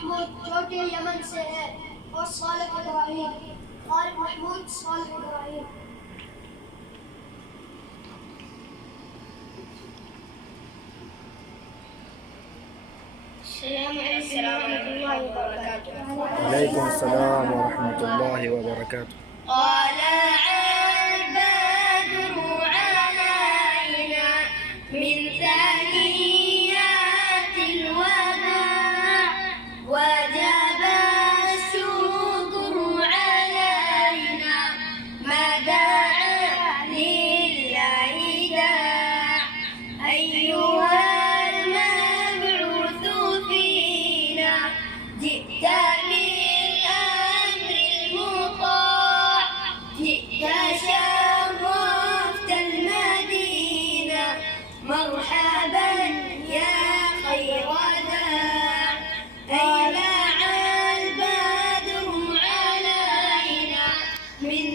محمود चोटी यमन से है और सालिक इब्राहिम तारिक महमूद सालिक इब्राहिम। السلام عليكم ورحمة الله وبركاته. وعليكم السلام ورحمة الله وبركاته. طلع البدر علينا من ثنيات الوداع وجب الشكر علينا ما دعا لله داع. أيها المبعوث فينا جئت بالأمر المطاع، جئت شرفت المدينة مرحبا يا خير داع. طلع البدر علينا من